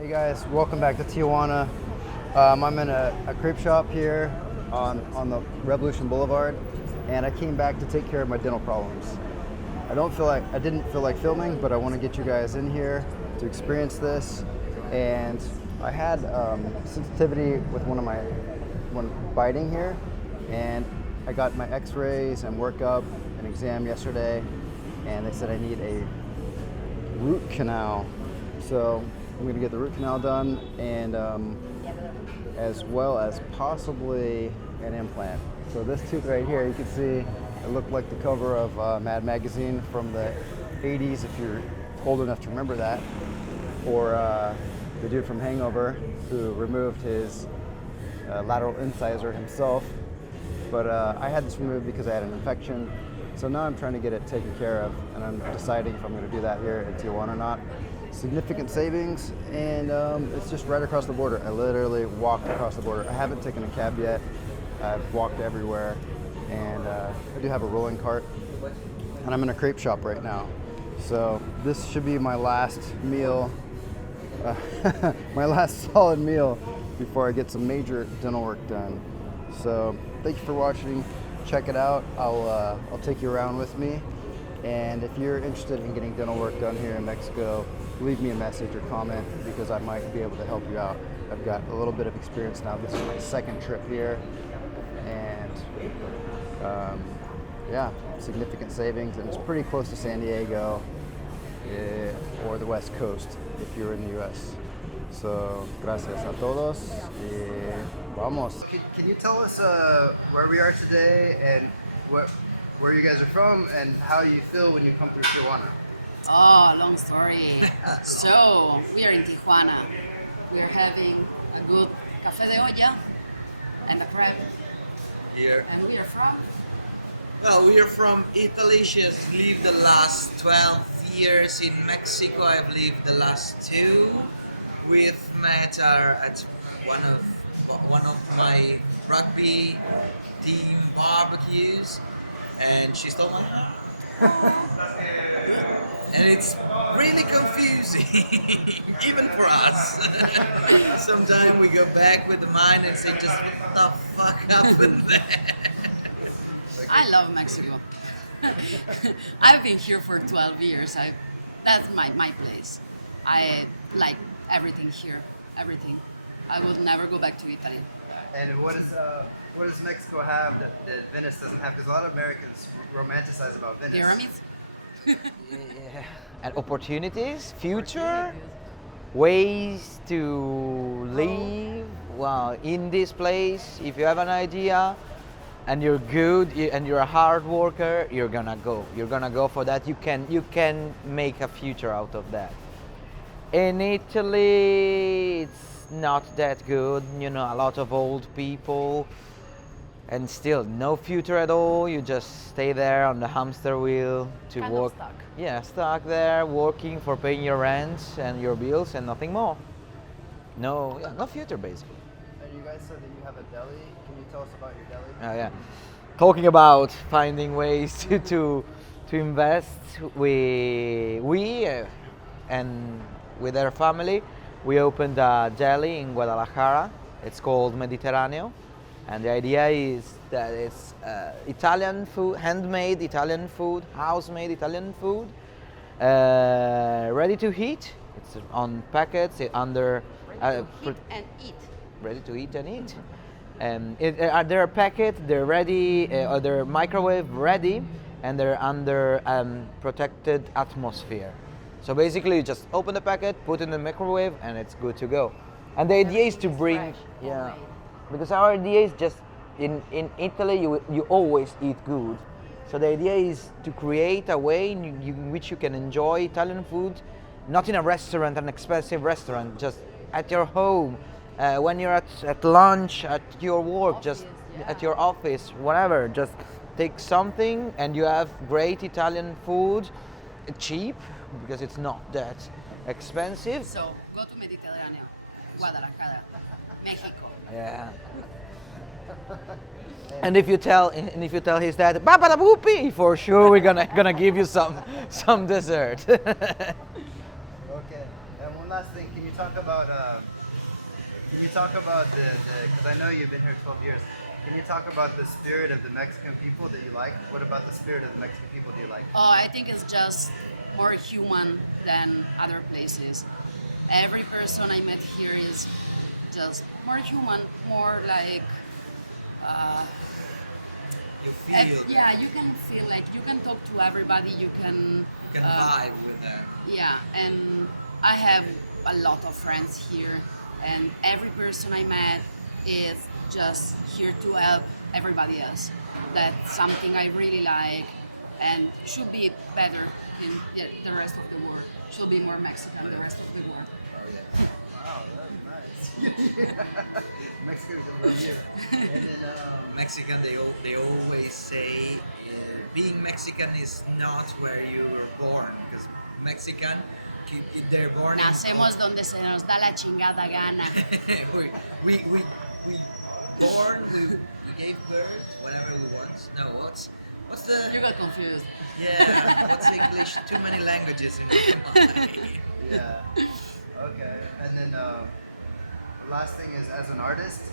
Hey guys, welcome back to Tijuana. I'm in a crepe shop here on the Revolution Boulevard, and I came back to take care of my dental problems. I didn't feel like filming, but I want to get you guys in here to experience this. And I had sensitivity with one biting here, and I got my X-rays and workup and exam yesterday, and they said I need a root canal. So I'm going to get the root canal done, and as well as possibly an implant. So this tooth right here, you can see it looked like the cover of Mad Magazine from the 80s, if you're old enough to remember that, or the dude from Hangover who removed his lateral incisor himself. But I had this removed because I had an infection. So now I'm trying to get it taken care of, and I'm deciding if I'm going to do that here in Tijuana or not. Significant savings, and it's just right across the border. I literally walked across the border. I haven't taken a cab yet. I've walked everywhere, and I do have a rolling cart, and I'm in a crepe shop right now. So this should be my last meal, my last solid meal before I get some major dental work done. So thank you for watching. Check it out. I'll take you around with me. And if you're interested in getting dental work done here in Mexico, leave me a message or comment, because I might be able to help you out. I've got a little bit of experience now. This is my second trip here, and yeah, significant savings, and it's pretty close to San Diego or the West Coast if you're in the US. So, gracias a todos. Vamos. Can you tell us where we are today and where you guys are from and how you feel when you come through Tijuana? Oh, long story. So, we are in Tijuana. We are having a good café de olla and a crepe. Here. And we are from? Well, we are from Italy. She has lived the last 12 years in Mexico. I've lived the last 2. We've met at one of my rugby team barbecues, and she stole my heart. And it's really confusing, even for us. Sometimes we go back with the mind and say, just what the fuck happened there? I love Mexico. I've been here for 12 years. That's my place. I like everything here, everything. I will never go back to Italy. And what does Mexico have that Venice doesn't have? Because a lot of Americans romanticize about Venice. Pyramids? And opportunities, future, ways to live. Well, in this place, if you have an idea and you're good and you're a hard worker, you're gonna go. You're gonna go for that. You can make a future out of that. In Italy, it's not that good. You know, a lot of old people, and still no future at all. You just stay there on the hamster wheel to Kind work. of stuck. Yeah, stuck there, working for paying your rent and your bills and nothing more. No future basically. And you guys said that you have a deli. Can you tell us about your deli? Oh yeah. Talking about finding ways to invest, and with our family, we opened a deli in Guadalajara. It's called Mediterraneo. And the idea is that it's Italian food, handmade Italian food, house-made Italian food, ready to eat. It's on packets under And eat. ready to eat and eat. They're packets, they're ready, or they're microwave ready, and they're under protected atmosphere. So basically, you just open the packet, put it in the microwave, and it's good to go. And the idea is to bring, fresh, because our idea is just in Italy you always eat good. So the idea is to create a way in which you can enjoy Italian food, not in a restaurant, an expensive restaurant, just at your home, when you're at lunch, at your work, Office, just yeah. at your office, whatever. Just take something and you have great Italian food, cheap because it's not that expensive. So, go to Mediterranean, Guadalajara, Mexico. Yeah. And if you tell his dad, "Baba da Bupi," for sure we're gonna give you some dessert. Okay. And one last thing. Can you talk about the because I know you've been here 12 years. Can you talk about the spirit of the Mexican people that you like? What about the spirit of the Mexican people do you like? Oh, I think it's just more human than other places. Every person I met here is just more human, more like You feel that. yeah, you can feel like you can talk to everybody, you can Vibe with them. yeah, and I have a lot of friends here, and every person I met is just here to help everybody else. That's something I really like and should be better in the rest of the world. Should be more Mexican, the rest of the world. Oh yeah. Wow, that's nice. Mexicans are from here. And then Mexican, they always say being Mexican is not where you were born, because Mexican, they're born Nacemos in. donde se nos da la chingada gana. we gave birth whenever we want. No, what's the You got confused. yeah? What's the English? Too many languages in my mind. yeah. Okay. And then the last thing is, as an artist,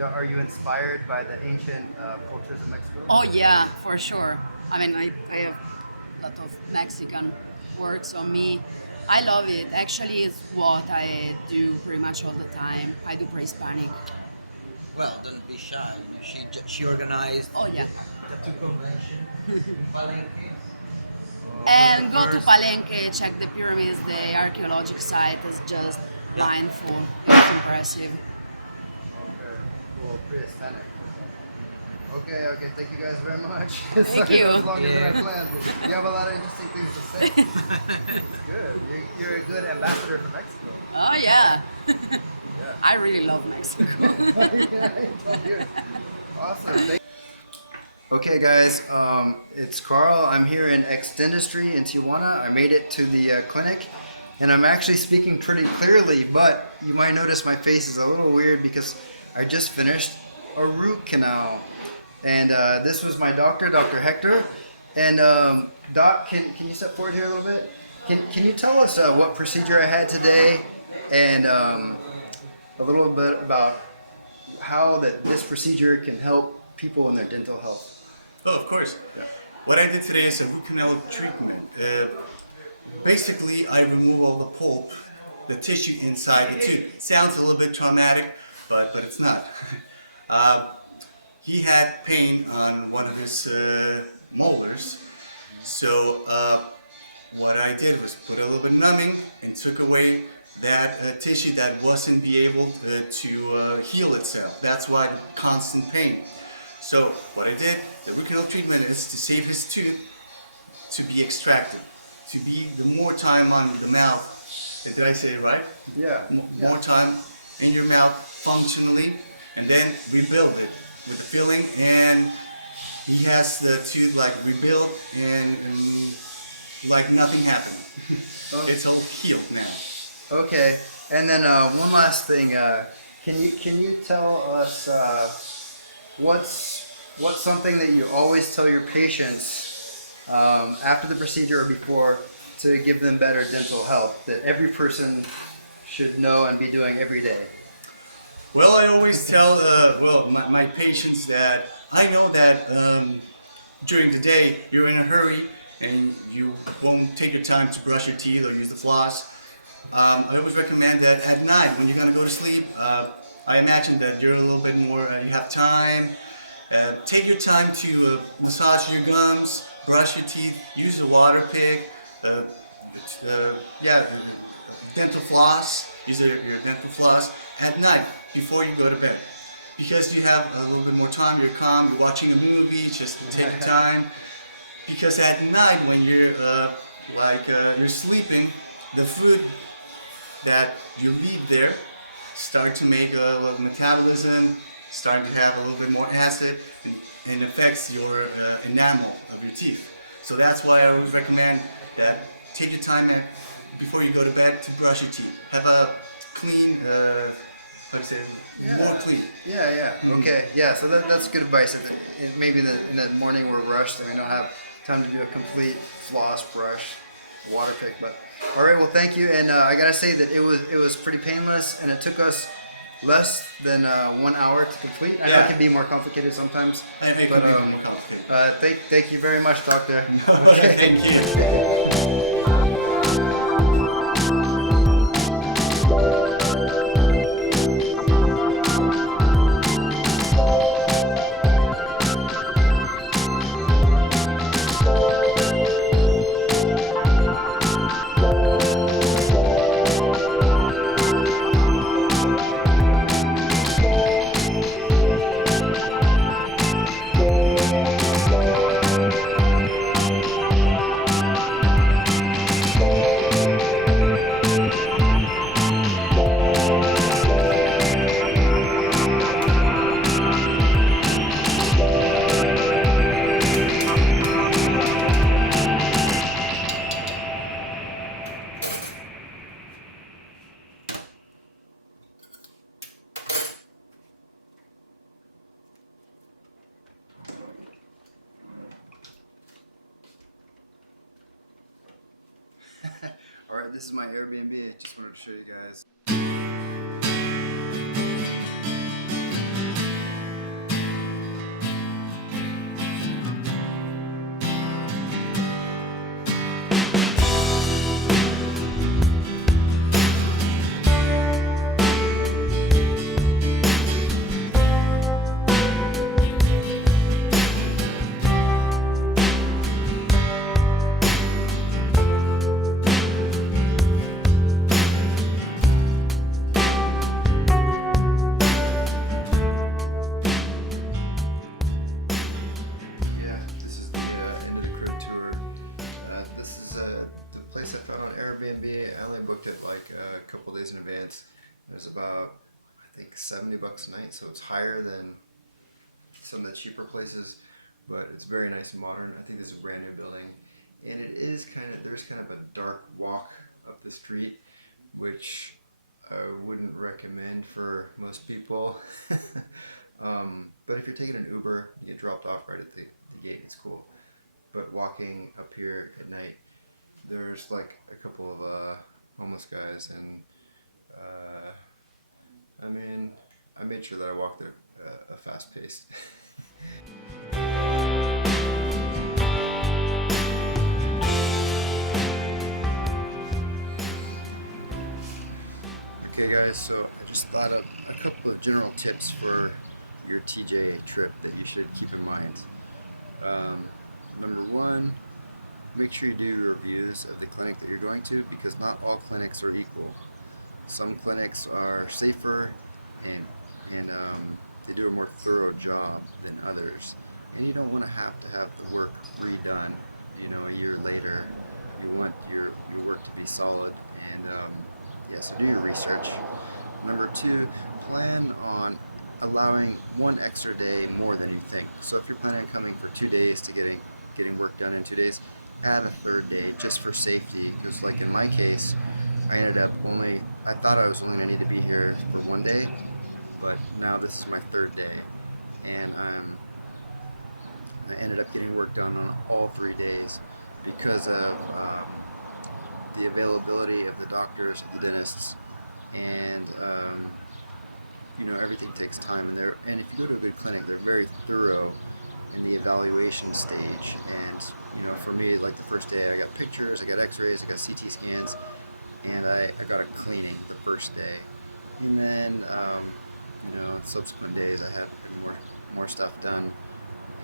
are you inspired by the ancient cultures of Mexico? Oh yeah, for sure. I mean, I have a lot of Mexican works on me. I love it. Actually, it's what I do pretty much all the time. I do pre-Hispanic. Well, don't be shy. You know, she organized. Oh yeah. Tattoo convention in Palenque. And go to First- Palenque, check the pyramids. The archaeological site is just Yeah. mindful. It's impressive. Okay. Cool. Pre-Hispanic. Okay. Okay. Thank you guys very much. Thank Sorry, you. it was longer than I Yeah. planned, but you have a lot of interesting things to say. It's good. You're a good ambassador for Mexico. Oh yeah. Yeah. I really love Mexico. Awesome. Okay, guys, it's Carl. I'm here in Extendustry in Tijuana. I made it to the clinic, and I'm actually speaking pretty clearly, but you might notice my face is a little weird because I just finished a root canal. And this was my doctor, Dr. Hector. And Doc, can you step forward here a little bit? Can you tell us what procedure I had today, and a little bit about how this procedure can help people in their dental health? Oh, of course. Yeah. What I did today is a root canal treatment. Basically, I remove all the pulp, the tissue inside the tooth. Sounds a little bit traumatic, but it's not. He had pain on one of his molars, so what I did was put a little bit of numbing and took away that tissue that wasn't be able to heal itself. That's why the constant pain. So what I did, the root canal treatment is to save his tooth to be extracted, to be the more time on the mouth. Did I say it right? Yeah. More time in your mouth functionally, and then rebuild it with the filling, and he has the tooth like rebuilt and like nothing happened. It's all healed now. Okay. And then one last thing. Can you tell us what's something that you always tell your patients after the procedure or before to give them better dental health that every person should know and be doing every day? Well, I always tell my patients that I know that during the day you're in a hurry and you won't take your time to brush your teeth or use the floss. I always recommend that at night when you're gonna go to sleep, I imagine that you're a little bit more, you have time. Take your time to massage your gums, brush your teeth, use a water pick, dental floss, use your dental floss at night before you go to bed. Because you have a little bit more time, you're calm, you're watching a movie, just take your time. Because at night when you're you're sleeping, the food that you leave there start to make a metabolism, starting to have a little bit more acid, and affects your enamel of your teeth. So that's why I always recommend that take your time before you go to bed to brush your teeth. Have a clean, how do you say it? More clean. Yeah, yeah. Okay, yeah. So that's good advice. Maybe in the morning we're rushed and we don't have time to do a complete floss brush, a water pick. But All right, well, thank you, and I gotta say that it was pretty painless, and it took us less than 1 hour to complete. I know Yeah. it can be more complicated sometimes. It can be more complicated. Thank you very much, Doctor. Thank you. All right, this is my Airbnb. I just wanted to show you guys. Yeah, this is the end of the crib tour. This is the place I found on Airbnb. I only booked it like a couple days in advance. It was about, I think, $70 a night, so it's higher than some of the cheaper places, but it's very nice and modern. I think this is a brand new building, and it is there's kind of a dark walk up the street, which I wouldn't recommend for most people. But if you're taking an Uber, you get dropped off right at the gate, it's cool. But walking up here at night, there's like a couple of homeless guys, and I mean, I made sure that I walked at a fast pace. Okay guys, so I just thought of a couple of general tips for your TJ trip that you should keep in mind. Number one, make sure you do your reviews of the clinic that you're going to, because not all clinics are equal. Some clinics are safer and they do a more thorough job than others, and you don't want to have the work redone, you know, a year later. You want your work to be solid, and yeah, so do your research. Number two, plan on allowing one extra day more than you think. So if you're planning on coming for 2 days to getting work done in 2 days, add a third day just for safety, because like in my case, I thought I was only gonna need to be here for 1 day, but now this is my third day, and I ended up getting work done on all 3 days because of the availability of the doctors, the dentists, and you know, everything takes time, and if you go to a good clinic, they're very thorough in the evaluation stage. And you know, for me, like the first day, I got pictures, I got x-rays, I got CT scans, and I got a cleaning the first day, and then you know, subsequent days I had more stuff done.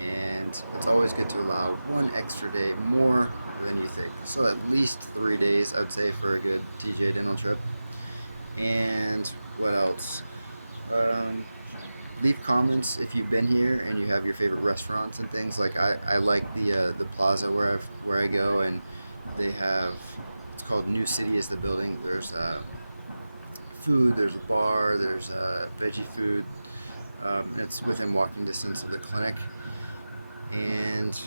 And it's always good to allow one extra day more than you think. So at least 3 days, I would say, for a good TJ dental trip. And what else? Leave comments if you've been here and you have your favorite restaurants and things. Like I like the plaza where I go, and they have, it's called New City is the building. There's food, there's a bar, there's veggie food. And it's within walking distance of the clinic, and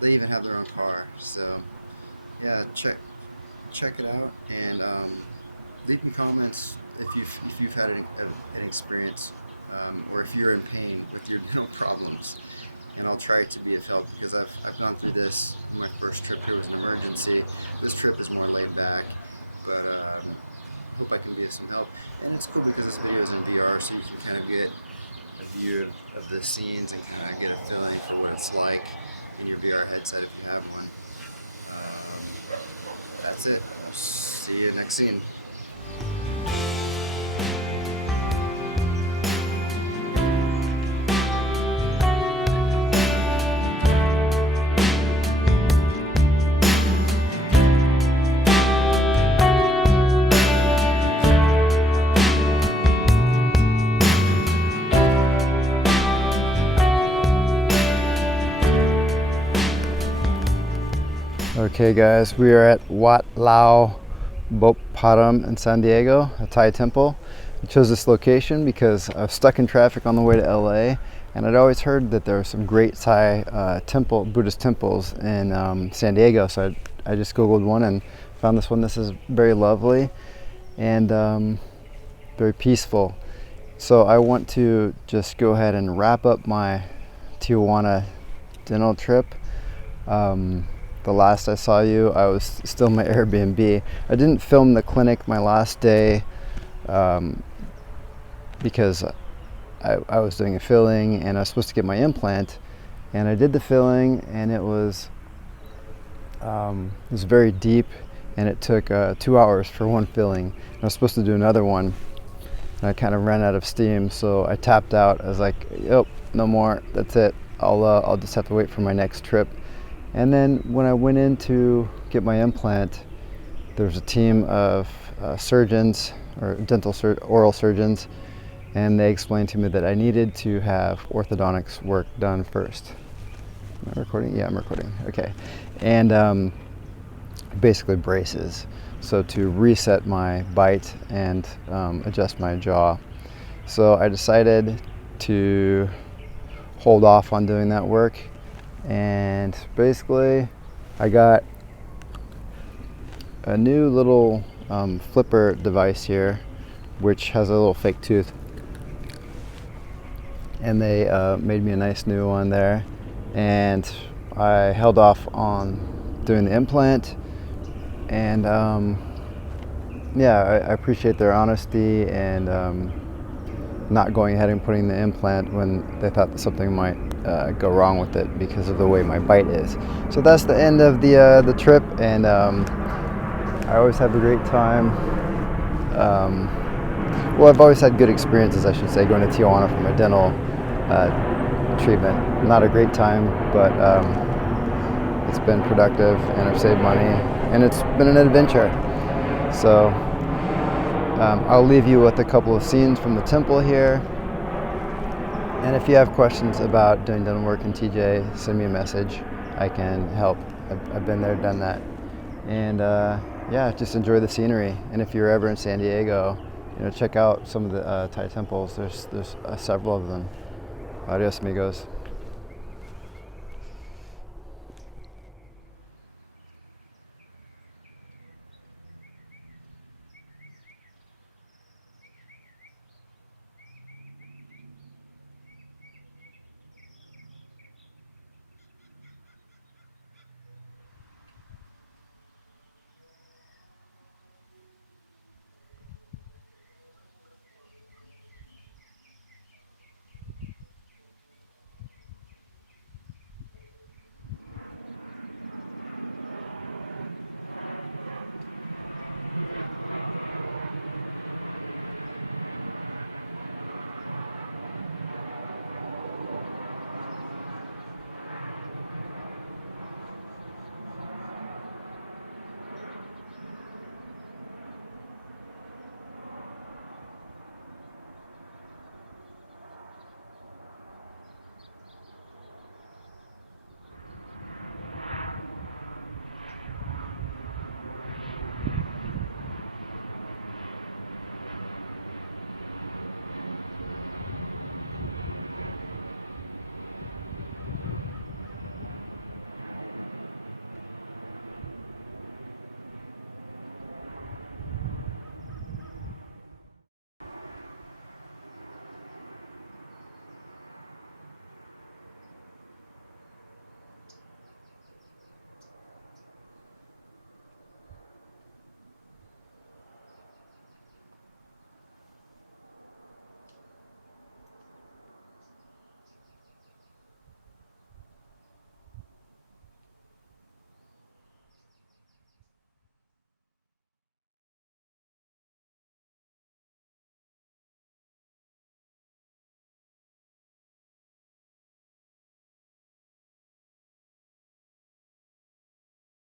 they even have their own car. So yeah, check it out, and leave me comments if you've had an experience, or if you're in pain with your dental problems. and I'll try to be of help because I've gone through this. My first trip here was an emergency. This trip is more laid back, but hope I can be of some help. And it's cool because this video is in VR, so you can kind of get a view of the scenes and kind of get a feeling for what it's like in your VR headset if you have one. That's it. I'll see you next scene. Okay guys, we are at Wat Lao Bopparam in San Diego, a Thai temple. I chose this location because I was stuck in traffic on the way to LA, and I'd always heard that there were some great Thai Buddhist temples in San Diego, so I just Googled one and found this one. This is very lovely and very peaceful. So I want to just go ahead and wrap up my Tijuana dental trip. The last I saw you, I was still in my Airbnb. I didn't film the clinic my last day because I was doing a filling and I was supposed to get my implant, and I did the filling, and it was very deep, and it took 2 hours for one filling. I was supposed to do another one, and I kind of ran out of steam, so I tapped out. I was like, "Yep, no more. That's it. I'll just have to wait for my next trip." And then when I went in to get my implant, there was a team of surgeons or oral surgeons, and they explained to me that I needed to have orthodontics work done first. Am I recording? Yeah, I'm recording. Okay. And basically braces. So to reset my bite and adjust my jaw. So I decided to hold off on doing that work. And basically I got a new little flipper device here, which has a little fake tooth, and they made me a nice new one there, and I held off on doing the implant, and yeah, I appreciate their honesty and not going ahead and putting the implant when they thought that something might go wrong with it because of the way my bite is. So that's the end of the trip, and I always have a great time. Well, I've always had good experiences, I should say, going to Tijuana for my dental treatment. Not a great time, but it's been productive, and I've saved money, and it's been an adventure. So I'll leave you with a couple of scenes from the temple here. And if you have questions about doing dental work in TJ, send me a message. I can help. I've been there, done that. And yeah, just enjoy the scenery. And if you're ever in San Diego, check out some of the Thai temples. There's several of them. Adios, amigos.